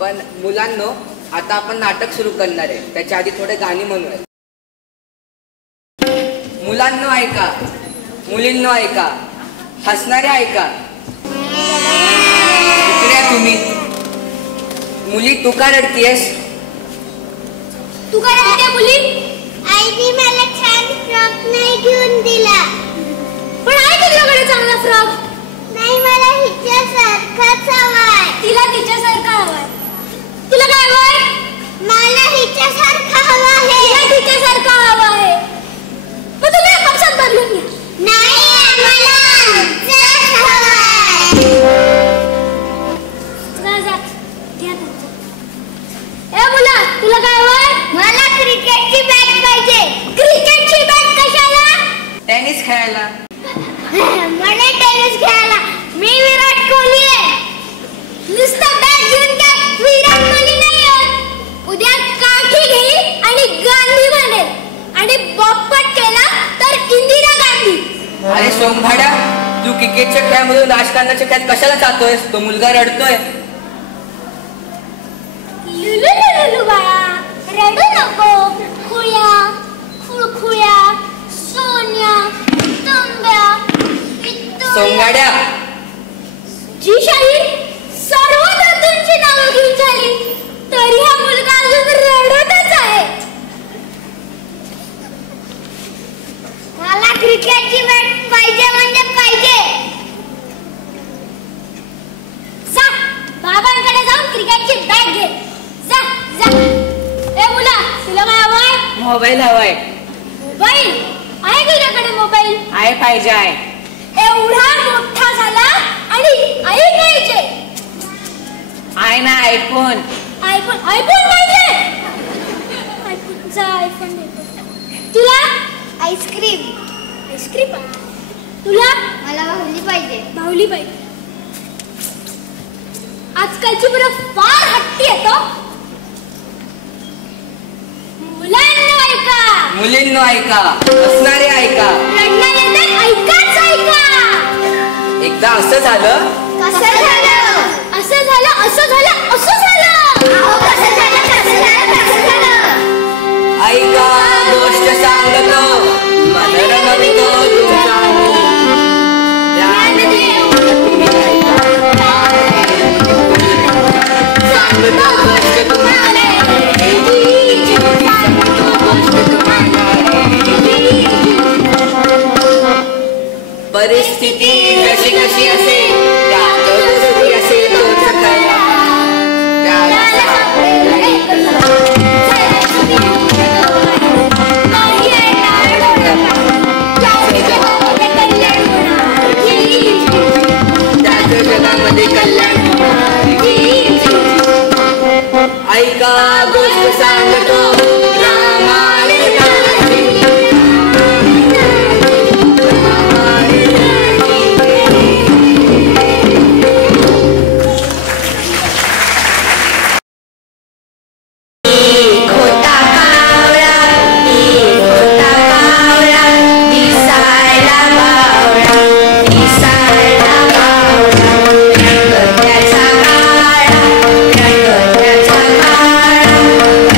पण मुलांनो, आता आपण नाटक सुरू करणार आहे, त्याच्या आधी थोडे गाणी म्हणूया. मुलांनो ऐका, मुलींनो ऐका, हसणारे ऐका. इकडे तुम्ही मुली, तू का रडतीयस? तू का रडते मुली? आईने मला छान फ्रॉक नाही घेऊन दिला. पण आहे तुझ्याकडे चांगला फ्रॉक? नाही, मला हिच्यासारखाच हवाय. तिला तिच्यासारखा हवाय. तुला काय हवंय? मला हिच्यासारखा हवा आहे. तिला तिच्यासारखा हवा आहे. मग तुम्ही आपापसात बदलून घ्या. नाही, आम्हाला हिचाच हवाय. जा घ्या तुमचं. ए मुला, तुला काय हवंय? मला क्रिकेटची बॅट पाहिजे. क्रिकेटची बॅट कशाला? टेनिस खेळायला. मला टेनिस खेळायला. मी विराट कोहली आहे. नुसतं बॅट घेऊन काय विराट कोहली नाही होत. उद्या काठी घेईल आणि गांधी बनेल. आणि बॉपट केला तर इंदिरा गांधी. अरे सोमभाड्या, तू क्रिकेटच्या खेळामधून राजकारणाच्या खेळात कशाला जातोयस? तो मुलगा रडतोय. लुलू बाळा, रडू नको. खुळ्या, खुळखुळ्या, सोन्या, तांब्या, सोमगाड्या, जी शाहीर सर्व धातूंची नावं घेऊन झाली, तरी हा मुलगा अजून रडतच आहे. मला क्रिकेटची बॅट पाहिजे म्हणजे पाहिजे. जा, बाबांकडे जाऊन क्रिकेटची बॅट घे. जा जा. ए मुला, तुला काय हवंय? मोबाईल हवाय. मोबाईल आहे तुझ्याकडे? मोबाईल आहे, पाहिजे आहे. एवढा मोठा झाला आणि ऐकायचे. आहे ना आयफोन. आयफोन आयफोन पाहिजे. आयफोनचा आयफोन देतो. तुला आईस्क्रीम. आईस्क्रीम तुला? मला बाहुली पाहिजे. बाहुली पाहिजे. आजकालची मुलं फार हट्टी येतो. मुलांनो ऐका, मुलींनो ऐका, हसणारे ऐका, रडणारे तर ऐकाच ऐका. एकदा असं झालं. कसं झालं? असं झालं, असं झालं, असं झालं. अहो, कसं झालं, कसं झालं, कसं झालं? ऐका गोष्ट सांगतो, मन रमवितो तुमचा. सांगतो गोष्ट तुम्हाला, परिस्थिती जशी कशी असेल त्यात दुसरी असेल तोच खरा. त्याच जगामध्ये कल्याण. ऐका गोष्ट सांगतो,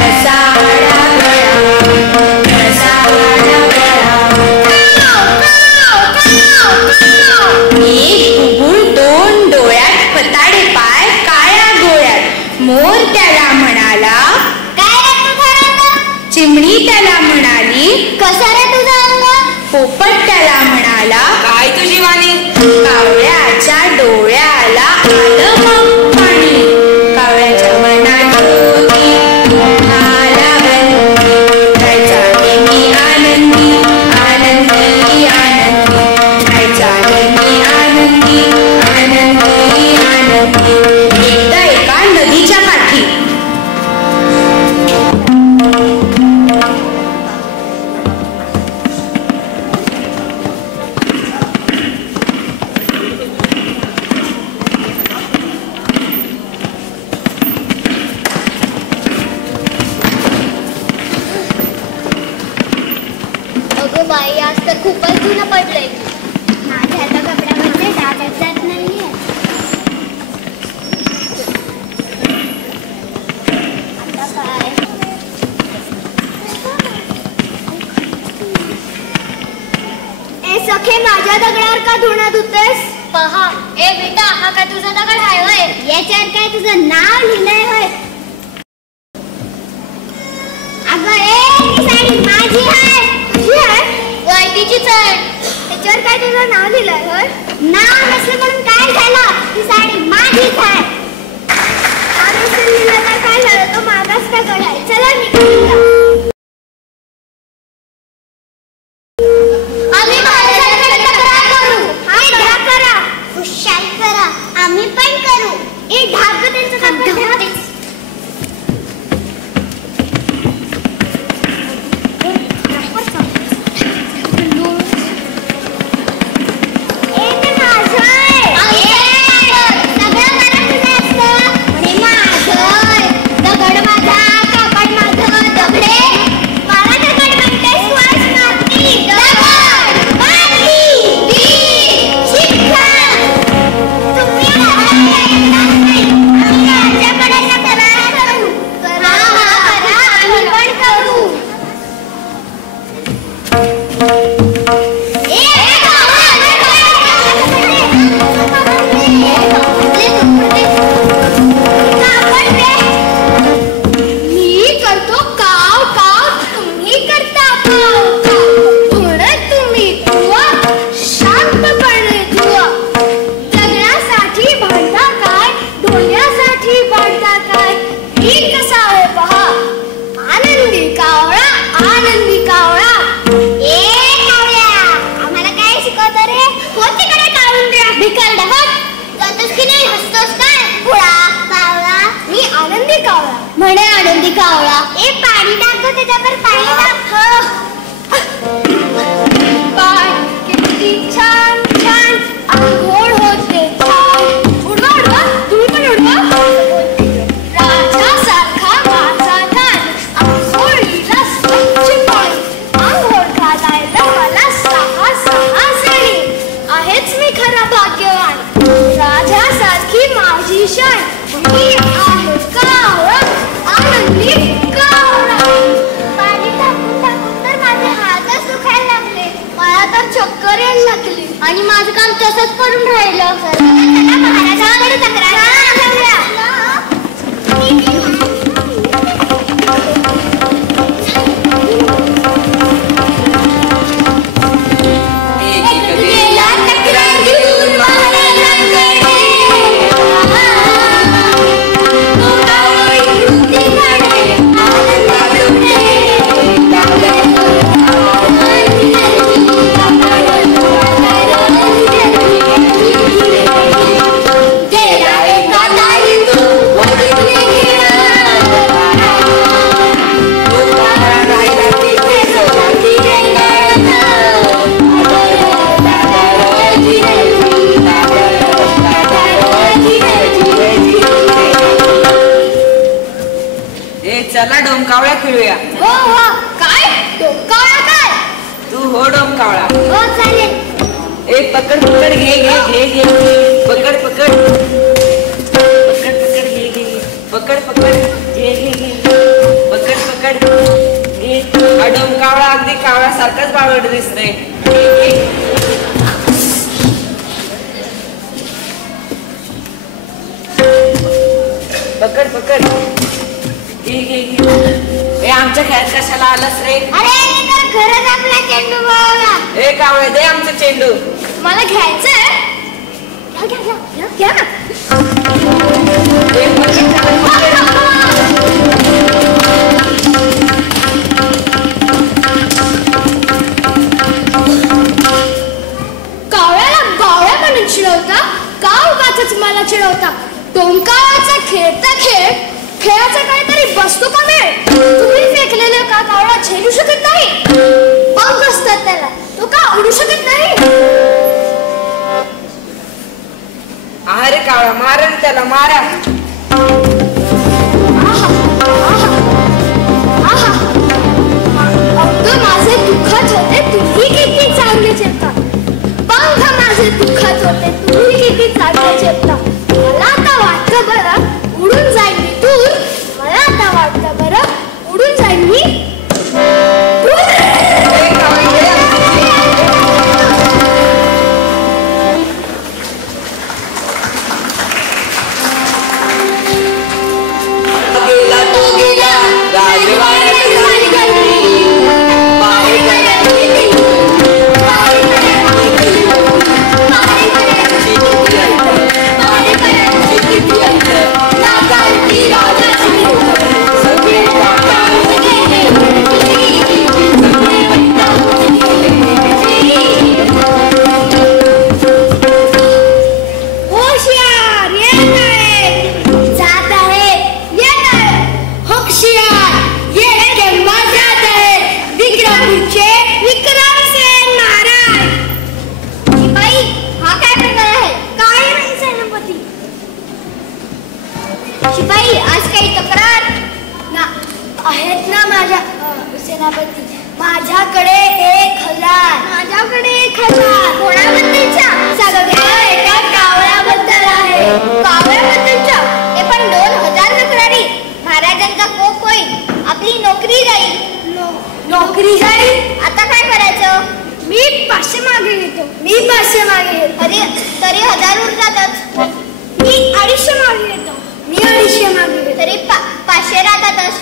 Yes. का धुणं धुतेस? पहा ए बेटा, हा काय तुझा दगड आहे होय? याच्यावर काय तुझं नाव लिहिलंय होय? अगं ही साडी माझी आहे. तुझी आहे? वैदीचीच आहे. त्याच्यावर काय तुझं नाव लिहिलंय होय? नाव नसलं म्हणून काय झालं? ती साडी माझीच आहे. आरक्षण लिहिलं तर काय झालं? तो माझाच दगड आहे. चला निघून जा. आम्ही महाराजांकडे तक्रार करू. हा करा. हुशार करा. आम्ही पण करू. एक ढाक त्यांचं काम. म्हणे आनंदी कावळा. ए पाणी टाकतो त्याच्यावर. पाणी टाक. पाय किती छान छान आंघोळ होते. उडवा उडवा. तुम्ही पण उडवा. राजासारखा माझा कान आंघोळीला स्वच्छ पाणी. आंघोळ घालायला मला 6 सणी. आहेच मी खरा भाग्यवान. राजासारखी माझी शान. मी आहे कावळा, आनंदी कावळा. पाणी टाकून टाकून तर माझे हातच दुखायला लागले. मला तर चक्कर यायला लागली. आणि माझं काम तसंच पडून राहिलं. महाराजांकडे तक्रार चला डोमकावळा खेळूया. हो हो. काय डोमकावळा? काय तू हो डोमकावळा. हो चालेल. ए पकड पकड घे घे घे घे. पकड पकड पकड पकड घे घे. पकड पकड घे घे घे. पकड पकड घे. हा डोमकावळा अगदी कावळ्यासारखाच बावळट दिसतंय. पकड पकड घे घे घे. ए आमच्या खेळात कशाला आलास रे? अरे मी तर खरंच आपला चेंडू बाळा. ए कावळे दे आमचा चेंडू. मला घ्यायचंय. घ्या घ्या घ्या घ्या ना. कावळ्याला बावळ्या म्हणून चिडवता का? उगाचच मला चिडवता. डोमकावळ्याचा खेळता खेळ खेळाचा काहीतरी बसतो का वेळ? तुम्ही फेकलेलं का कावळा झेलू शकत नाही? पंख असतात त्याला, तो का उडू शकत नाही? अरे कावळा मारा त्याला मारा. माझे दुःखात होते तुम्ही किती चांगले चेपता. पंख माझे दुःखात होते तुम्ही किती चांगले चेपता. मला आता वाटतं बरं उडून जाईन मी दूर. मला आता वाटतं बरं उडून जाईन मी दूर. शिपाई आज काही तक्रार ना आहेत ना माझ्या सेनापती. माझ्याकडे 1000. माझ्याकडे 1000. कोणाबद्दलच्या? सगळ्या एका कावळ्याबद्दल आहे. कावळ्याबद्दलच्या? हे पण 2000 तक्रारी. महाराजांचा कोप होईल. आपली नोकरी जाईल. नोकरी जाईल? आता काय करायचं? मी 500 मागे घेतो. मी 500 मागे घेतो. तरी 1000 वर जातात. मी 250 मागे घेतो. मी 250 मागे घेतो. तरी 500 राहतातच.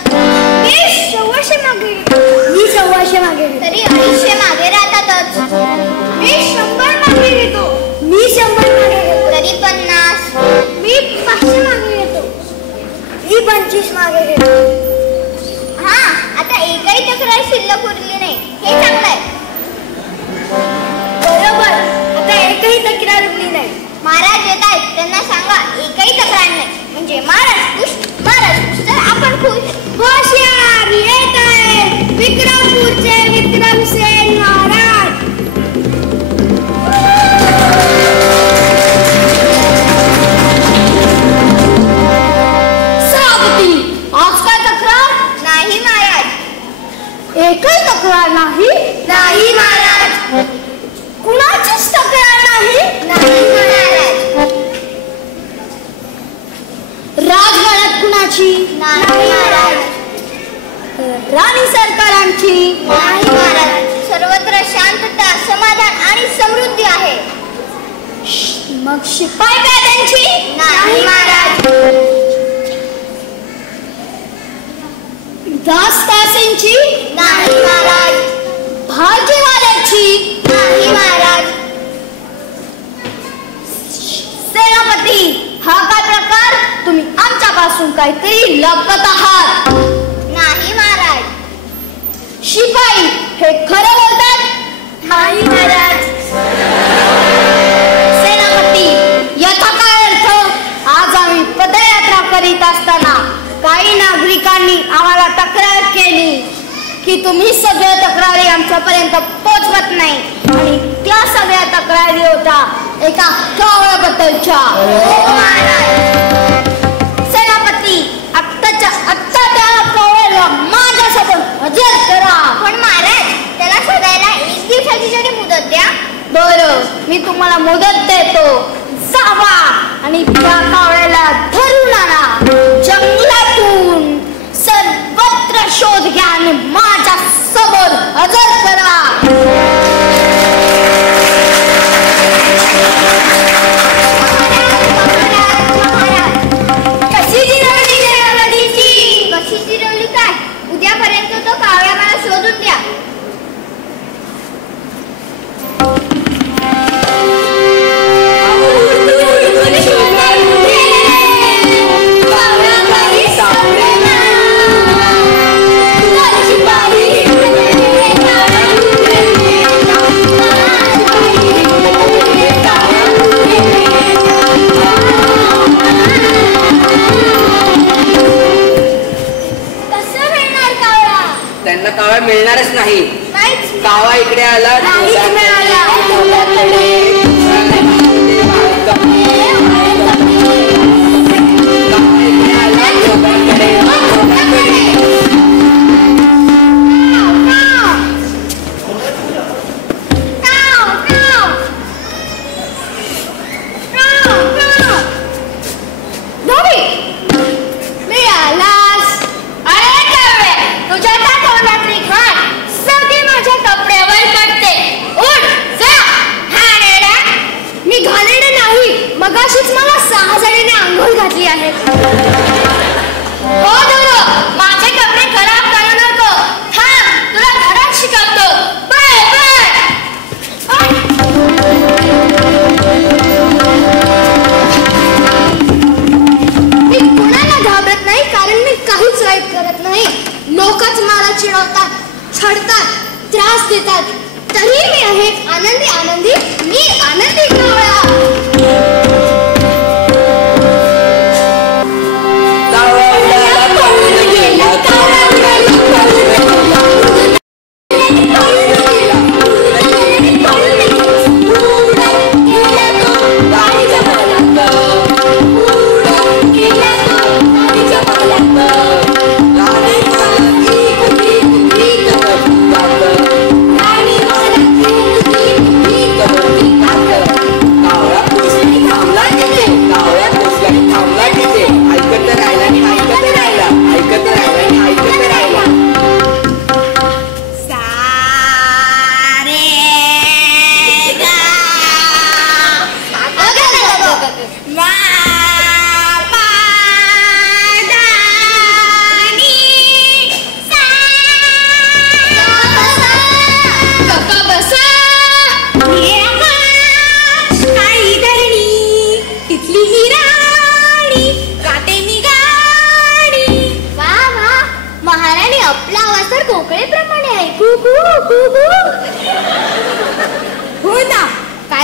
मी 100 मागे घेतो. मी 100 मागे घेतो. तरी 250 मागे राहतातच. मी 100 मागे घेतो. मी 100 मागे घेतो. तरी 50. मी 500 मागे घेतो. मी 25 मागे घेतो. हा, आता एकही तक्रार शिल्लक उरली नाही. हे चांगलं आहे. बरोबर, आता एकही तक्रार उरली नाही. महाराज येत आहेत, त्यांना सांगा एकही तक्रार नाही. म्हणजे महाराज खुश. महाराज खुश तर आपण खुश. होशियार येत आहे विक्रमपूरचे विक्रमसेन महाराज. सभापती, आज काय तक्रार? नाही महाराज. एकही तक्रार नाही? नाही महाराज. कुणाचीच तक्रार नाही? नाही महाराज. राजवाड्यात कुणाची? नाही महाराज. राणी सरकारांची? नाही महाराज. सर्वत्र शांतता, समाधान आणि समृद्धी आहे. मग शिपाई पेद्यांची? नाही महाराज. दासदासींची? नाही महाराज. भाजीवाल्याची? नाही महाराज. सेनापती, हा काय प्रकार? तुम्ही आमच्यापासून काहीतरी लपवत आहात. नाही महाराज. शिपाई, हे खरं बोलतात? नाही महाराज. सेनापती, याचा काय अर्थ? आज आम्ही पदयात्रा करीत असताना काही नागरिकांनी आम्हाला तक्रार केली की तुम्ही सगळ्या तक्रारी आमच्यापर्यंत पोहोचवत नाही आणि त्या सगळ्या तक्रारी होत्या एका कावळ्याबद्दलच्या. सेनापती, आत्ताच्या आत्ता त्या कावळ्याला माझ्यासोबत हजर करा. पण महाराज, त्याला शोधायला 1 दिवसाची जरी मुदत द्या. बरं, मी तुम्हाला मुदत देतो. जावा आणि त्या कावळ्याला धरून आणा. जंगलातून सर्वत्र शोध घ्या आणि माझ्या समोर हजर करा. कशी जिरवली नदीची? कशी जिरवली काय? उद्यापर्यंत तो कावळा मला शोधून द्या. त्यांना कावळा मिळणारच नाही. कावळा इकडे आला. मगाशीच मला 6 जणीने आंघोळ घातली आहे. हो दोरो, माझे कपडे खराब करू नको. थांब, तुला घरात शिकवतो. Bye bye. मी कोणाला घाबरत नाही, कारण मी काहीच वाईट करत नाही. लोकच मला चिडवतात, छळतात, त्रास देतात, तरी मी आहे आनंदी. आनंदी, मी आनंदी कावळा.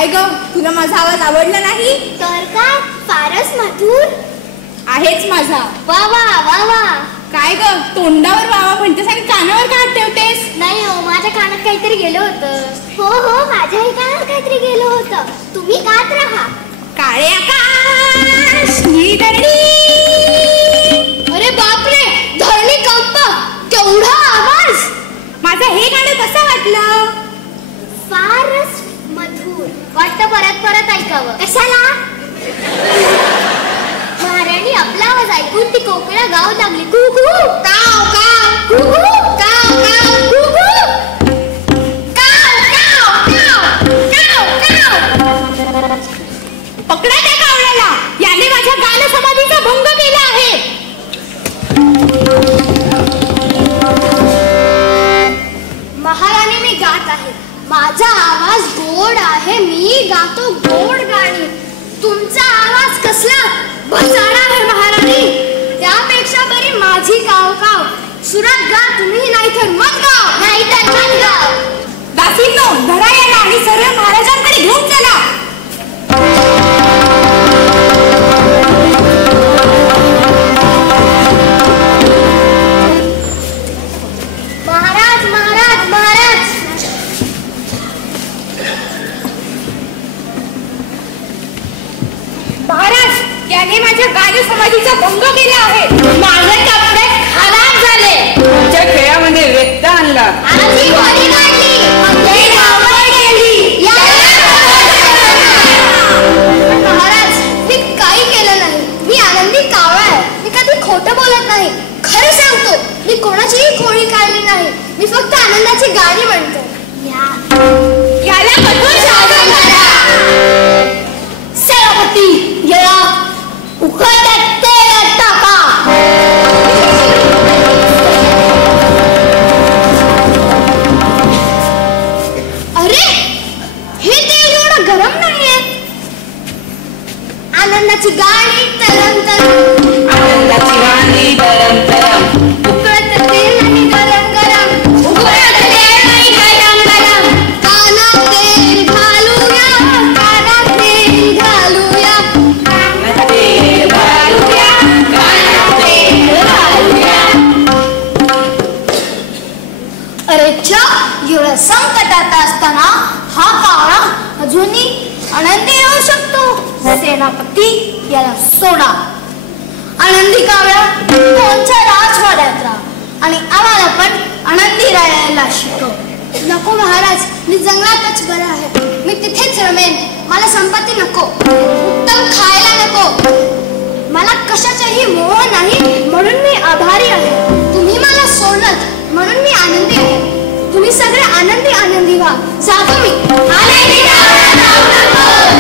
काय ग, तुला माझा आवाज आवडला नाही? तर काय, फारच मधुर आहेच माझा. वा वा वा वा. काय ग, तोंडावर वावा म्हणतेस आणि कानावर का हात ठेवतेस? नाही हो, माझ्या कानात काहीतरी गेलं होतं. हो हो, माझ्याही कानात काहीतरी गेलं होतं. तुम्ही गात राहा. काळे आकाश निळी धरणी. अरे बापरे, धरणी कंप, केवढा आवाज. माझं हे गाणं कसं वाटलं? फारच मधुर वाटतं. परत परत ऐकावं. कशाला? महाराणी आपला आवाज ऐकून ती कोकिळा गाव लागली. कुकू काव काव, कुकू काव काव, कुकू काव काव काव काव काव. पकडा त्या कावळ्याला, याने माझ्या गान समाधीचा भंग केला आहे. महाराणी मी गात आहे. माझा आवाज गोड आहे. मी गातो गोड गाणी. तुमचा आवाज कसला बसाडा आहे महाराणी. त्यापेक्षा बरी माझी काव काव. सुरात गा तुम्ही, नाहीतर मत गाव, नाहीतर मत गाव. दासींनो, धरा याला आणि सरळ महाराजांकडे घेऊन चला. महाराज महाराज महाराज. महाराज, याने माझ्या गान समाधीचा भंग केला आहे. माझे कपडे खराब झाले. तुमच्या खेळामध्ये व्यक्त आणला. आजी गोळी काढली. म्हणजे धावपळ केली. महाराज, मी काही केलं नाही. मी आनंदी कावळा आहे. मी कधी खोटं बोलत नाही. खरं सांगतो, मी कोणाचीही खोळी काढली नाही. मी फक्त आनंदाची गाणी म्हणतो. याला कठोर शासन करा. सेनापती, याला उकळत्यात तेलात टाका. अरे, हे तेल एवढं गरम नाहीये. आनंदाची गाणी तरम तरम, आनंदाची गाणी तरम तरम. उकळतं तेल आणि गरम गरम, उकळतं तेल आणि गरम गरम. कानात तेल घालूया, कानात तेल घालूया, कानात तेल घालूया, कानात तेल घालूया. अरे च्या, एवढ्या संकटात असताना हा कावळा अजूनही आनंदी राहू शकतो. सेनापती, याला सोडा. आनंदी कावळा, कोणच्या राजवाड्यात राहा आणि आम्हाला पण आनंदी राहायला शिकव. नको महाराज, मी जंगलातच बरं आहे. मी तिथेच रमेन. मला संपत्ती नको, उत्तम खायला नको. मला कशाचाही मोह नाही, म्हणून मी आभारी आहे. तुम्ही मला सोडलत म्हणून मी आनंदी आहे. तुम्ही सगळे आनंदी आनंदी व्हा. जातो मी. आनंदी कावळा, जाऊ नको.